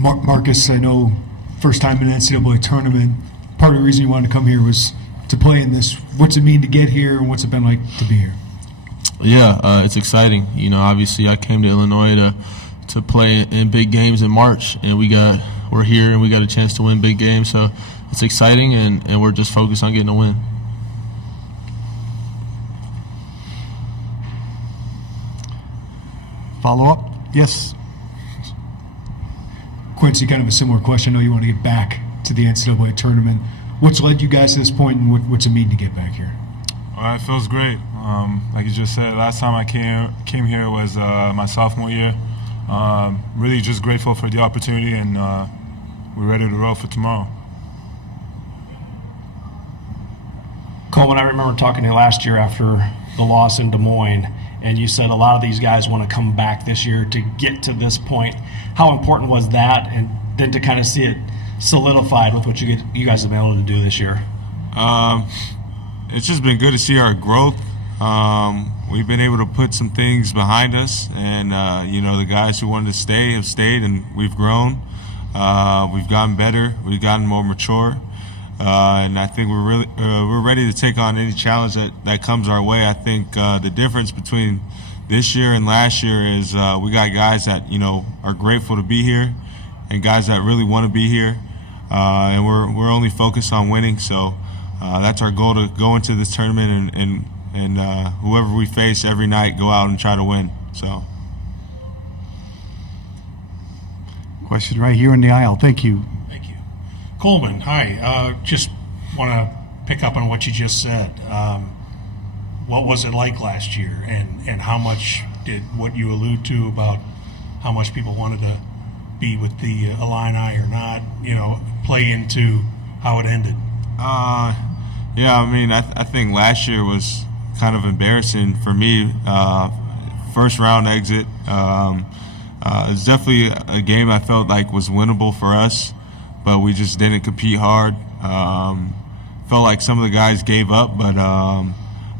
Marcus, I know first time in an NCAA tournament, part of the reason you wanted to come here was to play in this. What's it mean to get here, and what's it been like to be here? Yeah, it's exciting. Obviously I came to Illinois to play in big games in March, and we're here and we got a chance to win big games. So it's exciting, and we're just focused on getting a win. Follow-up? Yes. Quincy, kind of a similar question. I know you want to get back to the NCAA tournament. What's led you guys to this point, and what's it mean to get back here? It feels great. Like you just said, last time I came here was my sophomore year. Really just grateful for the opportunity, and we're ready to roll for tomorrow. Coleman, I remember talking to you last year after the loss in Des Moines, and you said a lot of these guys want to come back this year to get to this point. How important was that, and then to kind of see it solidified with what you guys have been able to do this year? It's just been good to see our growth. We've been able to put some things behind us, and the guys who wanted to stay have stayed, and we've grown. We've gotten better. We've gotten more mature, and I think we're ready to take on any challenge that comes our way. I think the difference between this year and last year is we got guys that are grateful to be here, and guys that really want to be here, and we're only focused on winning. So that's our goal, to go into this tournament and whoever we face every night, go out and try to win. So. Question right here in the aisle. Thank you. Thank you. Coleman, hi. Just want to pick up on what you just said. What was it like last year, and how much did what you allude to about how much people wanted to be with the Illini or not, play into how it ended? Yeah, I think last year was kind of embarrassing for me. First round exit. It's definitely a game I felt like was winnable for us, but we just didn't compete hard. Felt like some of the guys gave up, but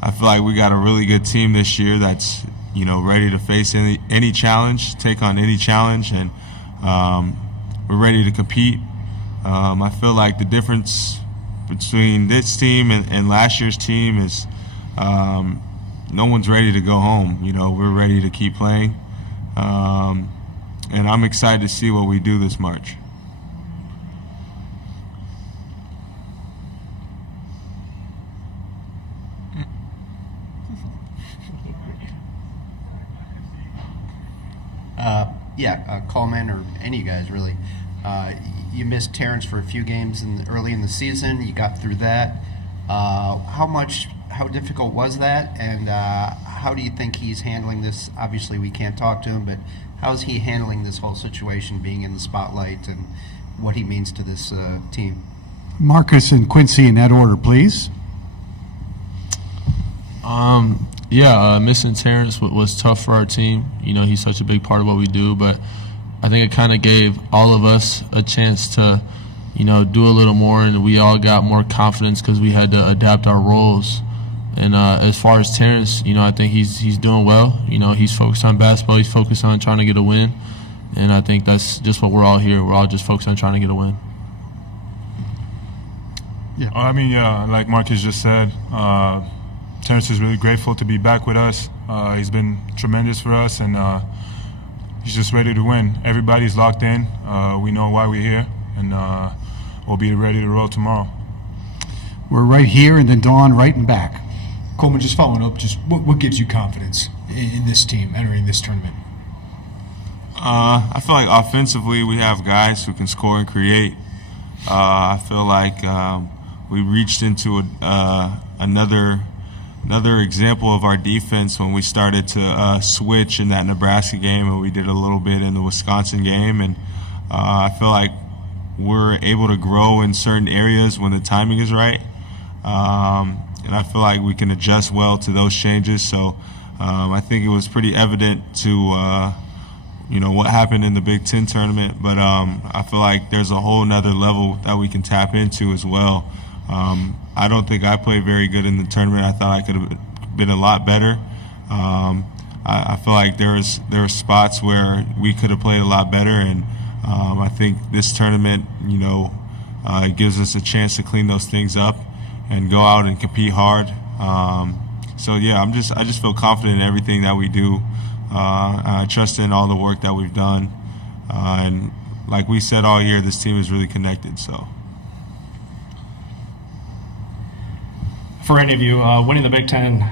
I feel like we got a really good team this year that's ready to face any challenge, take on any challenge, and we're ready to compete. I feel like the difference between this team and last year's team is no one's ready to go home. We're ready to keep playing, and I'm excited to see what we do this March. Coleman, or any of you guys really. You missed Terrence for a few games early in the season. You got through that. How difficult was that, and how do you think he's handling this? Obviously, we can't talk to him, but how is he handling this whole situation, being in the spotlight, and what he means to this team? Marcus and Quincy in that order, please. Missing Terrence was tough for our team. He's such a big part of what we do, but I think it kind of gave all of us a chance to, do a little more, and we all got more confidence because we had to adapt our roles. And as far as Terrence, I think he's doing well. He's focused on basketball. He's focused on trying to get a win, and I think that's just what we're all here. We're all just focused on trying to get a win. Yeah. Like Marcus just said, Terrence is really grateful to be back with us. He's been tremendous for us, and he's just ready to win. Everybody's locked in. We know why we're here, and we'll be ready to roll tomorrow. We're right here, and then Dawn right and back. Coleman, just following up, just what gives you confidence in this team entering this tournament? I feel like offensively we have guys who can score and create. I feel like we reached into another example of our defense when we started to switch in that Nebraska game, and we did a little bit in the Wisconsin game, and I feel like we're able to grow in certain areas when the timing is right, and I feel like we can adjust well to those changes. So I think it was pretty evident to what happened in the Big Ten tournament, but I feel like there's a whole nother level that we can tap into as well. I don't think I played very good in the tournament. I thought I could have been a lot better. I feel like there were spots where we could have played a lot better, and I think this tournament, it gives us a chance to clean those things up and go out and compete hard. So yeah, I just feel confident in everything that we do. I trust in all the work that we've done, and like we said all year, this team is really connected. So. For any of you, winning the Big Ten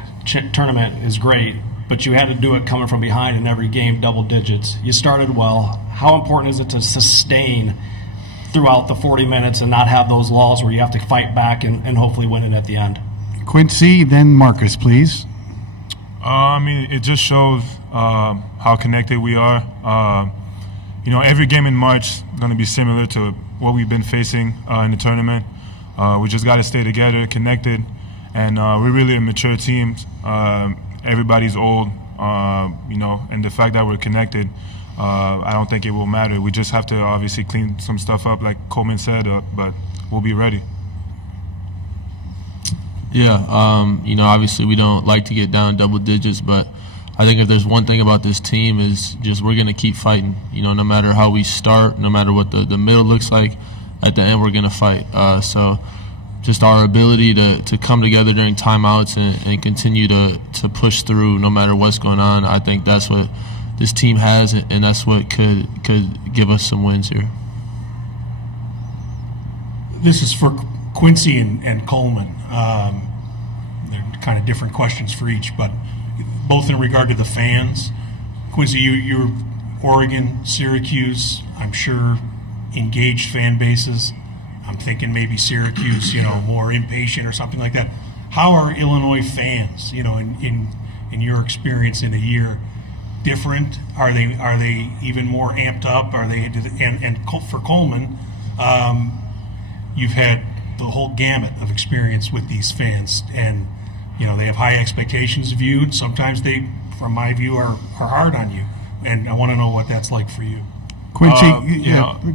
tournament is great, but you had to do it coming from behind in every game, double digits. You started well. How important is it to sustain throughout the 40 minutes and not have those lulls where you have to fight back and hopefully win it at the end? Quincy, then Marcus, please. It just shows how connected we are. Every game in March is going to be similar to what we've been facing in the tournament. We just got to stay together, connected, and we're really a mature team. Everybody's old, and the fact that we're connected, I don't think it will matter. We just have to obviously clean some stuff up, like Coleman said, but we'll be ready. Yeah, obviously we don't like to get down double digits, but I think if there's one thing about this team is just we're going to keep fighting. No matter how we start, no matter what the middle looks like, at the end we're going to fight. So just our ability to come together during timeouts and continue to push through no matter what's going on, I think that's what this team has, and that's what could give us some wins here. This is for Quincy and Coleman. They're kind of different questions for each, but both in regard to the fans. Quincy, you're Oregon, Syracuse, I'm sure engaged fan bases. I'm thinking maybe Syracuse, more impatient or something like that. How are Illinois fans, in your experience in a year, different? Are they even more amped up? Are they? And for Coleman, you've had the whole gamut of experience with these fans, and they have high expectations of you. And sometimes they, from my view, are hard on you. And I want to know what that's like for you. Quincy,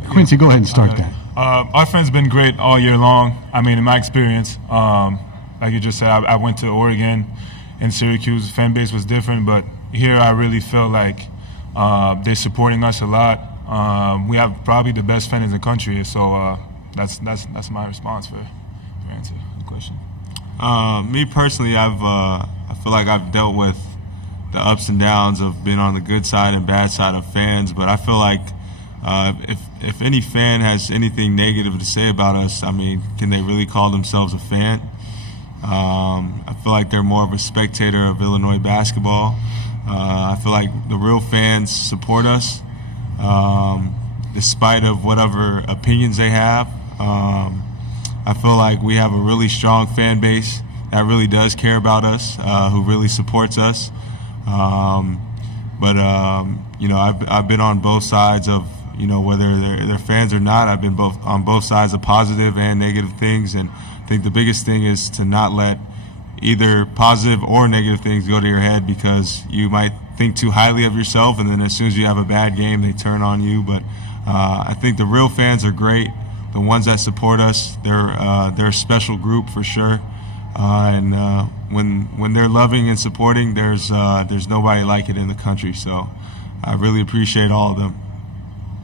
Quincy, go ahead and start that. Our fans been great all year long. In my experience, like you just said, I went to Oregon and Syracuse. Fan base was different, but here I really feel like they're supporting us a lot. We have probably the best fan in the country, so that's my response for answer the question. Me personally, I feel like I've dealt with the ups and downs of being on the good side and bad side of fans, but I feel like if any fan has anything negative to say about us, can they really call themselves a fan? I feel like they're more of a spectator of Illinois basketball. I feel like the real fans support us, despite of whatever opinions they have. I feel like we have a really strong fan base that really does care about us, who really supports us. But I've been on both sides of, whether they're fans or not. I've been on both sides of positive and negative things, and I think the biggest thing is to not let either positive or negative things go to your head, because you might think too highly of yourself, and then as soon as you have a bad game, they turn on you. But I think the real fans are great. The ones that support us, they're a special group for sure. And when they're loving and supporting, there's nobody like it in the country. So I really appreciate all of them.